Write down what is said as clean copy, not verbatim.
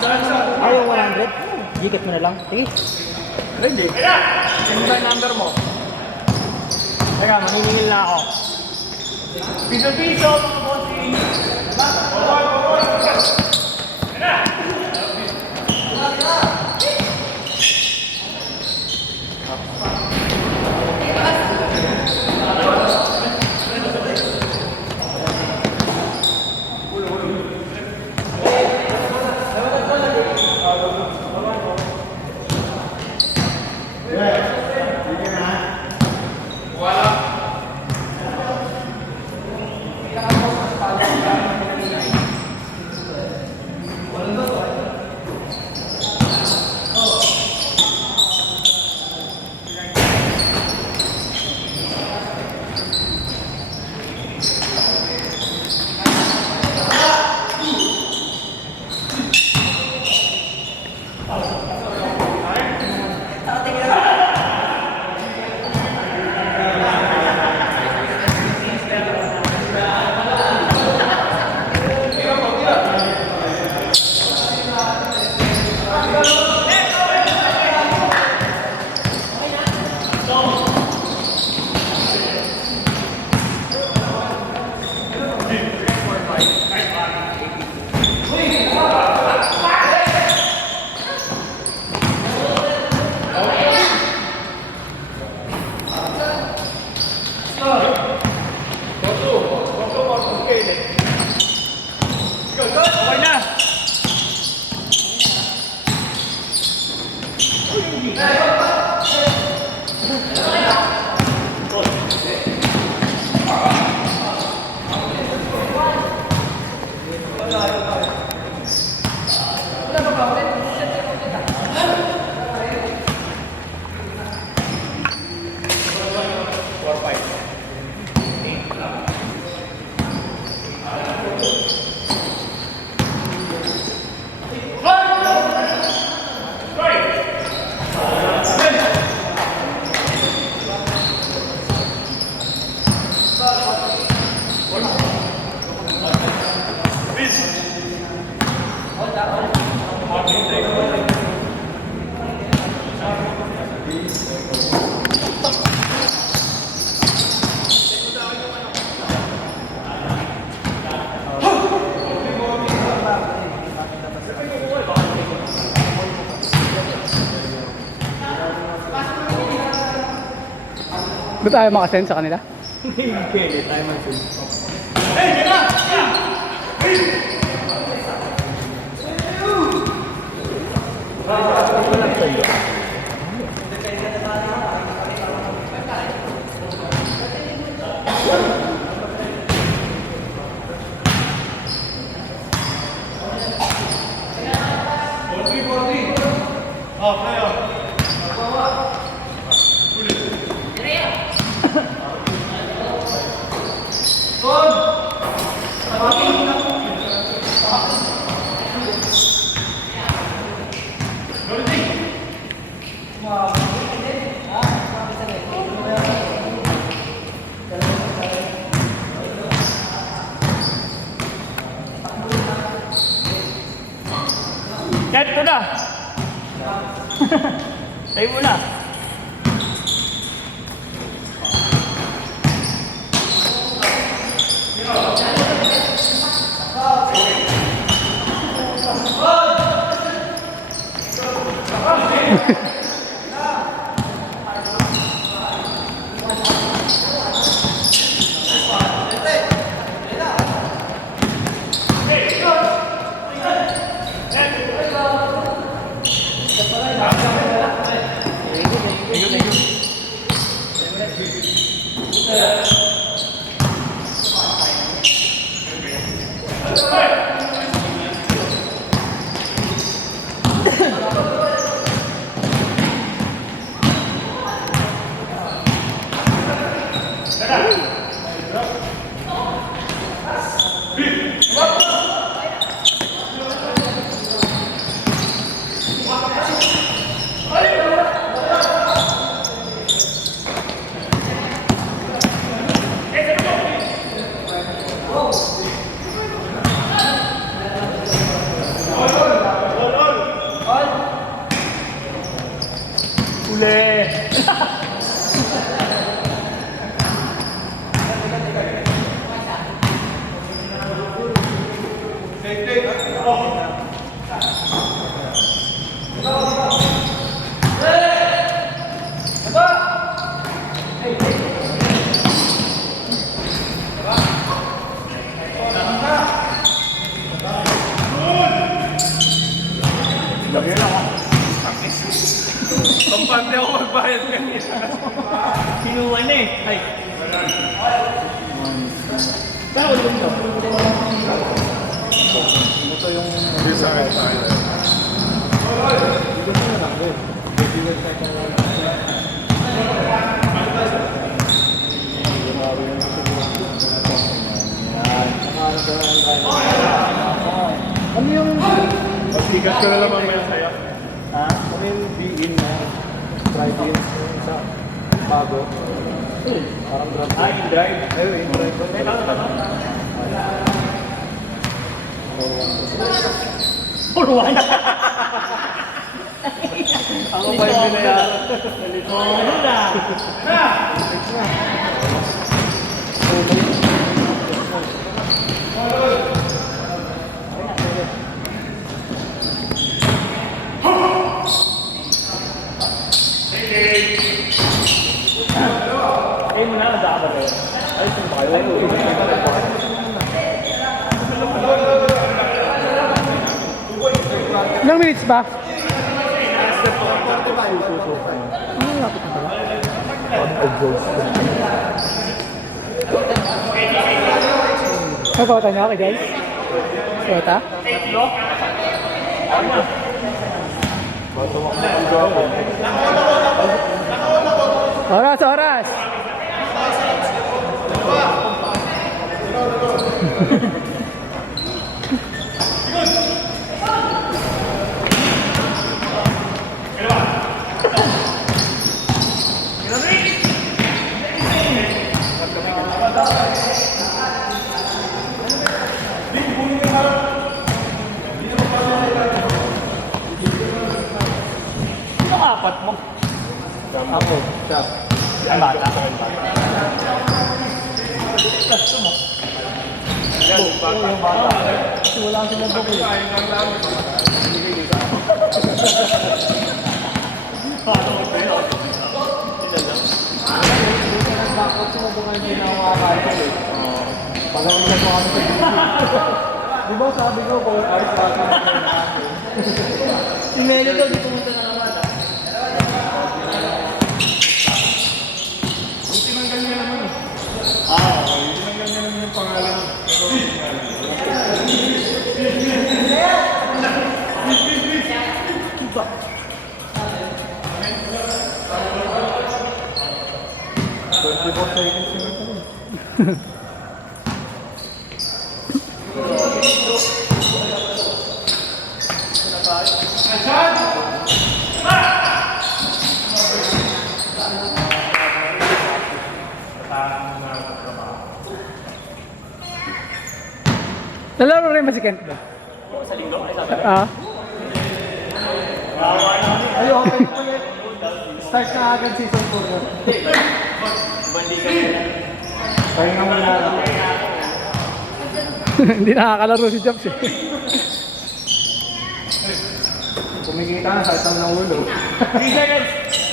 Ayaw 100? Gigat mo na lang. Sige. Ready? Ano ba yung number mo? Teka, maniningil na ako. Piso-piso, mga bossing. Ba tayo makasend sa kanila? Hindi pwede tayo mag-send. Kat ko na! Tayo mo na! Lagyan lang ako. Pampante ako magbayad kanina. Kinuha na eh. Ay. Saan ako dito? Ito yung design tayo. Dito na lang eh. Ano yung Pasikat ko na lang mamaya sa'yo. ano yung be-in na drive-in sa bago? Parang drop. Drive. Ayun, yung drive. For one. Ako pa yung binayaran. Ano na? Eh, muna na dapat ba yun? Ayos yung bayo. Ilang minutes ba? Nagpapata niyo ako guys? Kota? Tatlo? Ano na? Oras, oras! Ano apat mo? Ako, siya. Ay, bata. Gusto mo? Yan, yung bata. Kasi wala silang buko. Bakit sila buka hindi na makakain eh? Pagalitan mo kami sa Di ba sabi ko kung ayos bata na Si Melo daw, di pumunta na naman. tinanggal niya naman eh. Okay. Tinanggal niya naman yung pangalan. Nalaro rin ba si Kent ba? Sa linggo? Ay, sabi. Ah? Ay, open na ulit. Start na agad season 4 yun. Bandi ka na. Kaya nga muna lang. Hindi nakakalaro si Jobs eh. Kumikita na sa isang ng ulo. 3 seconds!